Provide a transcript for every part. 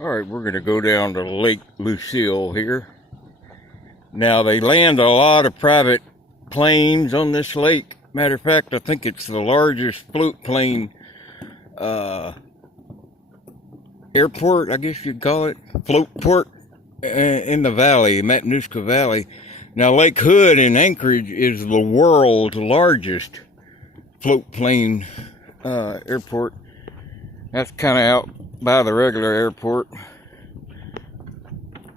Alright, we're going to go down to Lake Lucille here. Now, they land a lot of private planes on this lake. Matter of fact, I think it's the largest float plane airport, I guess you'd call it. Float port in the valley, Matanuska Valley. Now, Lake Hood in Anchorage is the world's largest float plane airport. That's kind of out by the regular airport.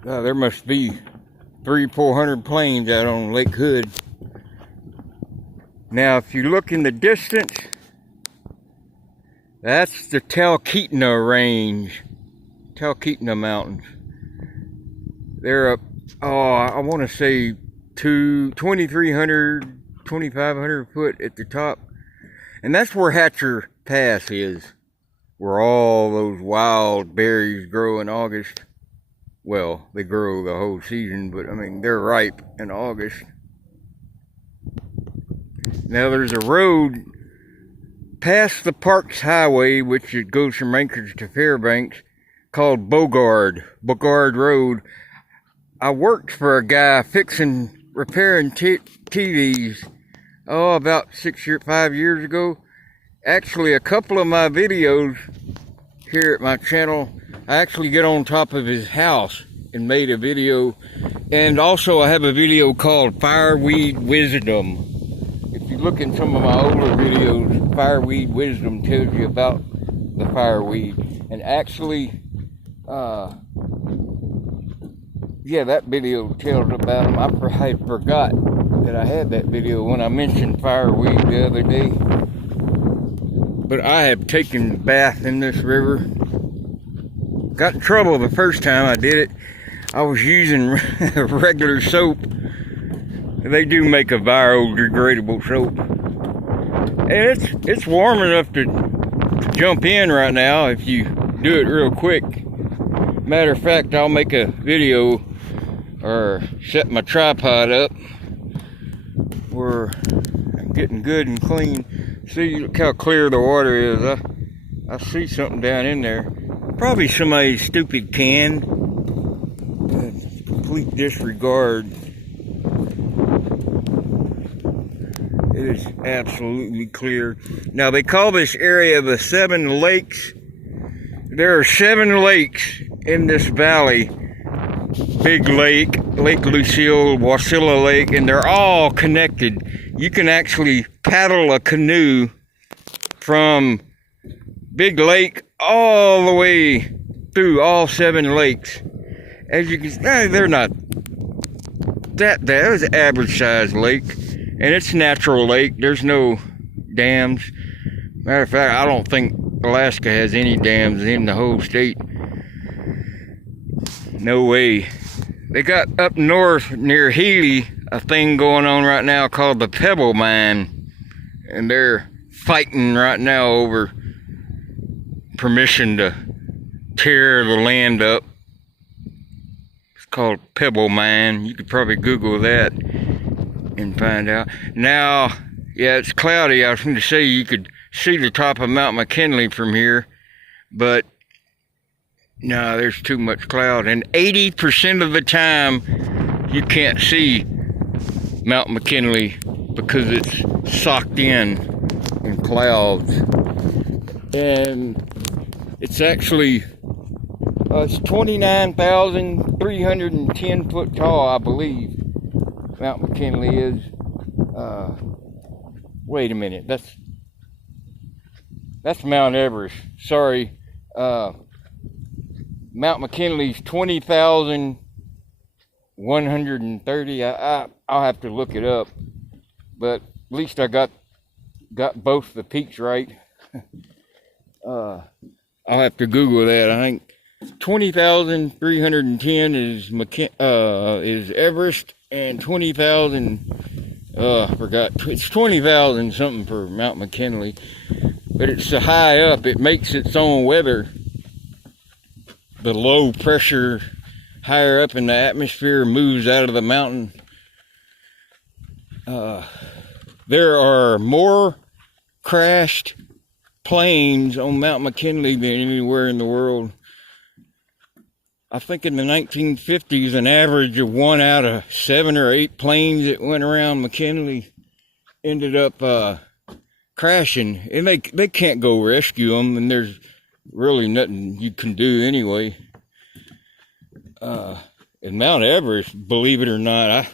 There must be 300-400 planes out on Lake Hood. Now, if you look in the distance, that's the Talkeetna Range, Talkeetna Mountains. They're up, I want to say 2,300, 2,500 foot at the top. And that's where Hatcher Pass is, where all those wild berries grow in August. Well, they grow the whole season, but I mean, they're ripe in August. Now there's a road past the Parks Highway, which it goes from Anchorage to Fairbanks, called Bogard Road. I worked for a guy repairing TVs, about 5 years ago. Actually, a couple of my videos here at my channel, I actually get on top of his house and made a video. And also I have a video called Fireweed Wisdom. If you look in some of my older videos, Fireweed Wisdom tells you about the fireweed. And actually, yeah, that video tells about them. I forgot that I had that video when I mentioned fireweed the other day. But I have taken a bath in this river. Got in trouble the first time I did it. I was using regular soap. They do make a biodegradable soap. And it's warm enough to jump in right now if you do it real quick. Matter of fact, I'll make a video or set my tripod up where I'm getting good and clean. See, look how clear the water is. I see something down in there. Probably somebody's stupid can. Complete disregard. It is absolutely clear. Now, they call this area the 7 lakes. There are 7 lakes in this valley. Big Lake, Lake Lucille, Wasilla Lake, and they're all connected. You can actually paddle a canoe from Big Lake all the way through all 7 lakes. As you can see, they're not that was an average sized lake, and it's a natural lake. There's no dams. Matter of fact, I don't think Alaska has any dams in the whole state. No way. They got up north near Healy a thing going on right now called the Pebble Mine, and they're fighting right now over permission to tear the land up. It's called Pebble Mine. You could probably Google that and find out. Now, yeah, it's cloudy. I was going to say you could see the top of Mount McKinley from here, but no, there's too much cloud. And 80% of the time, you can't see Mount McKinley because it's socked in clouds. And it's actually, it's 29,310 foot tall, I believe, Mount McKinley is. Wait a minute, that's Mount Everest. Sorry. Mount McKinley's 20,130. I'll have to look it up, but at least I got both the peaks right. I'll have to Google that. I think 20,310 is Everest, and 20,000. I forgot. It's 20,000 something for Mount McKinley, but it's so high up. It makes its own weather. The low pressure higher up in the atmosphere moves out of the mountain. There are more crashed planes on Mount McKinley than anywhere in the world. I think in the 1950s, an average of 1 out of 7 or 8 planes that went around McKinley ended up crashing, and they can't go rescue them, and there's really nothing you can do anyway. And Mount Everest, believe it or not,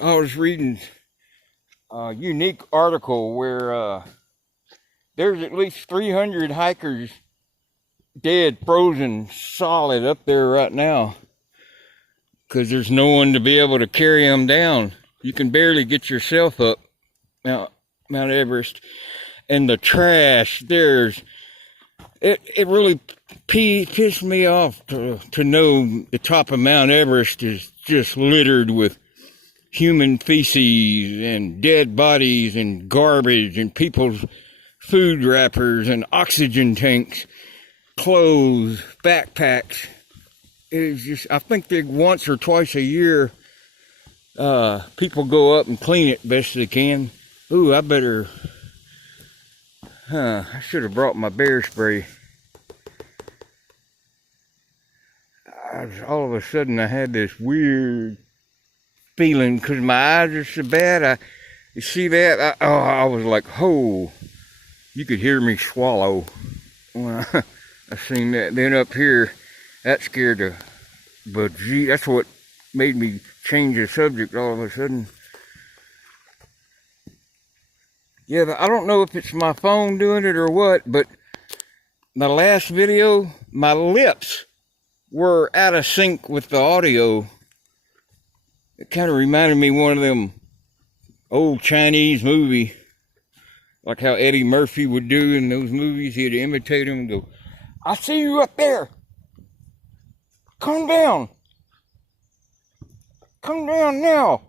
I was reading a unique article where there's at least 300 hikers dead, frozen, solid up there right now because there's no one to be able to carry them down. You can barely get yourself up Mount Everest. And the trash, it really pissed me off to know the top of Mount Everest is just littered with human feces and dead bodies and garbage and people's food wrappers and oxygen tanks, clothes, backpacks. It's just, I think that once or twice a year, people go up and clean it best they can. Ooh, I should have brought my bear spray. All of a sudden I had this weird feeling because my eyes are so bad. You see that? I was like, oh, you could hear me swallow when I seen that. Then up here, that scared the bejesus. That's what made me change the subject all of a sudden. Yeah, I don't know if it's my phone doing it or what, but my last video, my lips were out of sync with the audio. It kind of reminded me of one of them old Chinese movie, like how Eddie Murphy would do in those movies. He'd imitate him and go, "I see you up there. Come down. Come down now."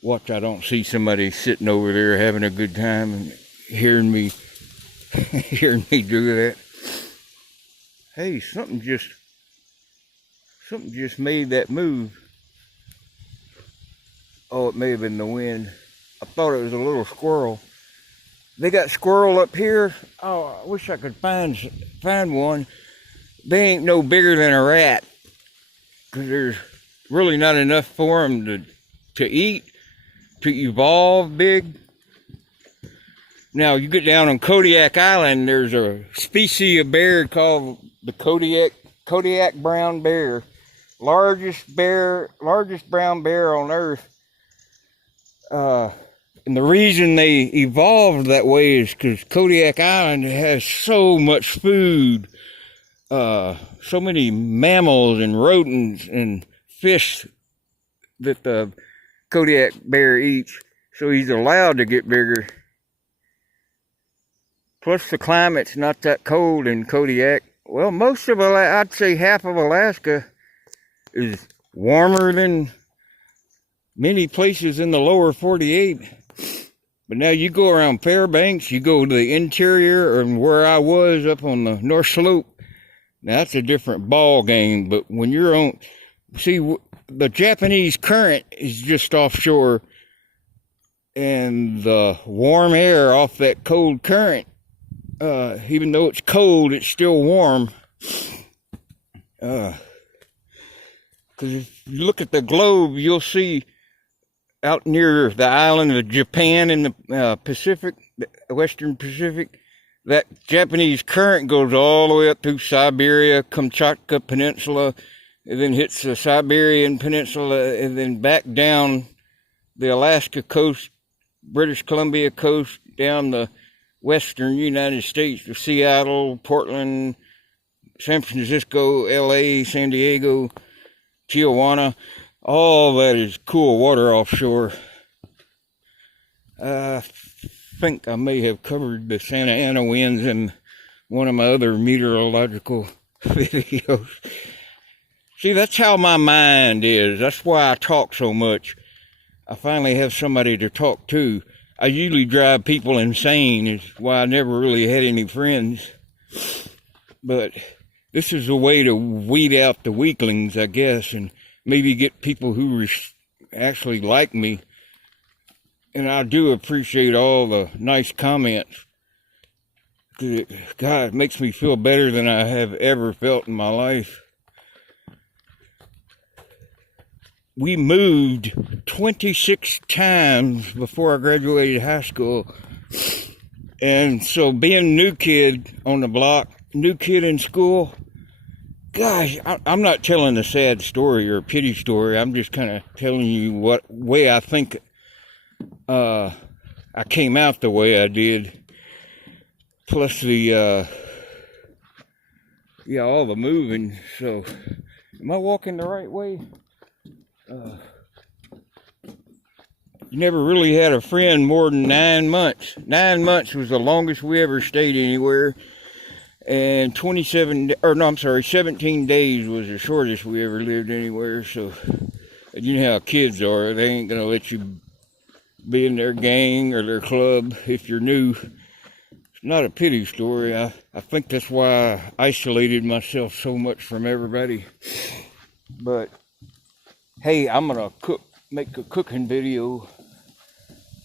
Watch, I don't see somebody sitting over there having a good time and hearing me do that. Hey, something just made that move. Oh, it may have been the wind. I thought it was a little squirrel. They got squirrel up here. Oh, I wish I could find one. They ain't no bigger than a rat, because there's really not enough for them to eat, to evolve big. Now, you get down on Kodiak Island, there's a species of bear called the Kodiak brown bear. Largest brown bear on earth. And the reason they evolved that way is because Kodiak Island has so much food, so many mammals and rodents and fish that the Kodiak bear eats, so he's allowed to get bigger. Plus the climate's not that cold in Kodiak. Well, most of I'd say half of Alaska is warmer than many places in the lower 48. But now you go around Fairbanks, you go to the interior, and where I was up on the North Slope, now that's a different ball game. But when you're on, see, the Japanese current is just offshore, and the warm air off that cold current, even though it's cold, it's still warm. Because if you look at the globe, you'll see out near the island of Japan in the Pacific, the Western Pacific, that Japanese current goes all the way up through Siberia, Kamchatka Peninsula, and then hits the Siberian Peninsula, and then back down the Alaska coast, British Columbia coast, down the western United States to Seattle, Portland, San Francisco, LA, San Diego, Tijuana. All that is cool water offshore. I think I may have covered the Santa Ana winds in one of my other meteorological videos. See, that's how my mind is. That's why I talk so much. I finally have somebody to talk to. I usually drive people insane. Is why I never really had any friends. But this is a way to weed out the weaklings, I guess, and maybe get people who actually like me. And I do appreciate all the nice comments. God, it makes me feel better than I have ever felt in my life. We moved 26 times before I graduated high school. And so being a new kid on the block, new kid in school, gosh, I'm not telling a sad story or a pity story. I'm just kind of telling you what way I think I came out the way I did. Plus the, all the moving. So, am I walking the right way? You never really had a friend more than 9 months. 9 months was the longest we ever stayed anywhere. And 17 days was the shortest we ever lived anywhere. So, you know how kids are. They ain't going to let you be in their gang or their club if you're new. It's not a pity story. I think that's why I isolated myself so much from everybody. But, hey, I'm going to make a cooking video.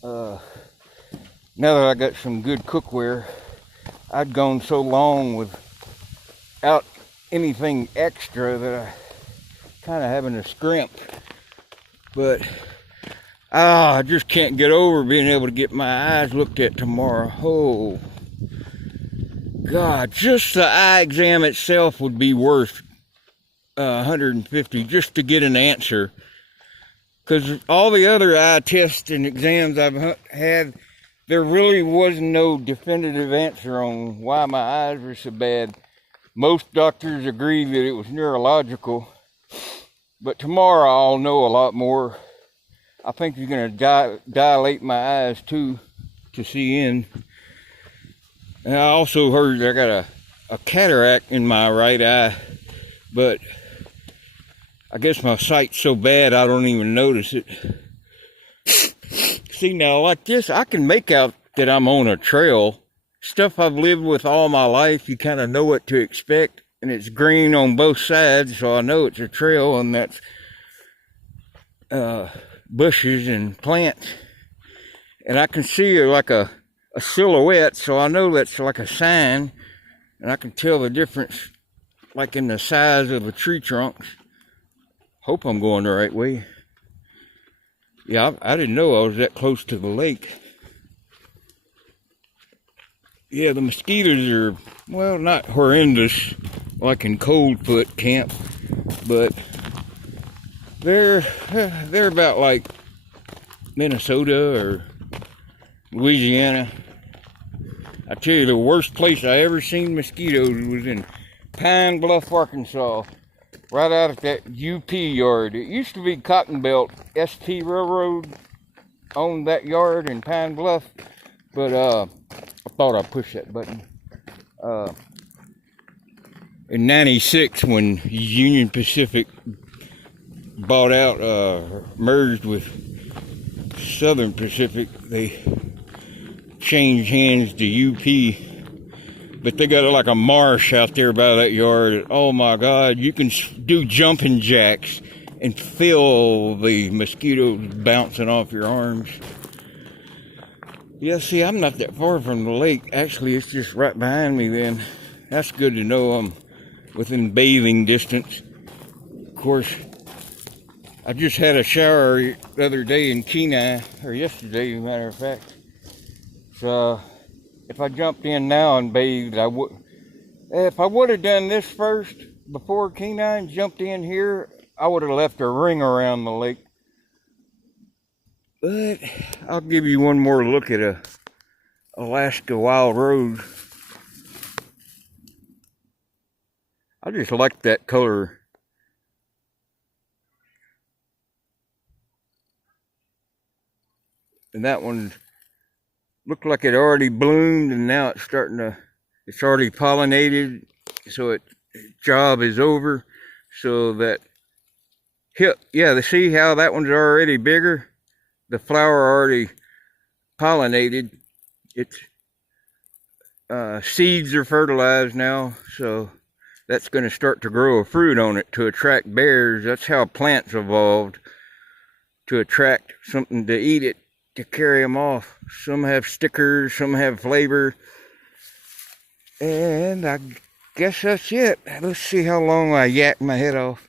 Now that I got some good cookware, I'd gone so long without anything extra that I kind of having a scrimp. But I just can't get over being able to get my eyes looked at tomorrow. Oh God, just the eye exam itself would be worth $150 just to get an answer. Because all the other eye tests and exams I've had, there really was no definitive answer on why my eyes were so bad. Most doctors agree that it was neurological. But tomorrow I'll know a lot more. I think you're going to dilate my eyes too to see in. And I also heard I got a cataract in my right eye. But I guess my sight's so bad I don't even notice it. See, now like this, I can make out that I'm on a trail. Stuff I've lived with all my life, you kind of know what to expect. And it's green on both sides, so I know it's a trail, and that's bushes and plants. And I can see like a silhouette, so I know that's like a sign. And I can tell the difference, like in the size of the tree trunks. Hope I'm going the right way. Yeah, I didn't know I was that close to the lake. Yeah, the mosquitoes are, well, not horrendous like in Coldfoot Camp, but they're about like Minnesota or Louisiana. I tell you, the worst place I ever seen mosquitoes was in Pine Bluff, Arkansas. Right out at that UP yard. It used to be Cotton Belt. ST Railroad owned that yard in Pine Bluff. But I thought I pushed that button. In '96, when Union Pacific bought out, merged with Southern Pacific, they changed hands to UP. But they got like a marsh out there by that yard. Oh my God, you can do jumping jacks and feel the mosquitoes bouncing off your arms. Yeah, see, I'm not that far from the lake. Actually, it's just right behind me then. That's good to know I'm within bathing distance. Of course, I just had a shower the other day in Kenai, or yesterday, as a matter of fact. So, if I jumped in now and bathed, I would. If I would have done this first before Kenai and jumped in here, I would have left a ring around the lake. But I'll give you one more look at a Alaska Wild Rose. I just like that color. And that one looked like it already bloomed, and now it's it's already pollinated, so its job is over. So that, yeah, see how that one's already bigger? The flower already pollinated. Its seeds are fertilized now, so that's going to start to grow a fruit on it to attract bears. That's how plants evolved, to attract something to eat it, to carry them off. Some have stickers, some have flavor. And I guess that's it. Let's see how long I yak my head off.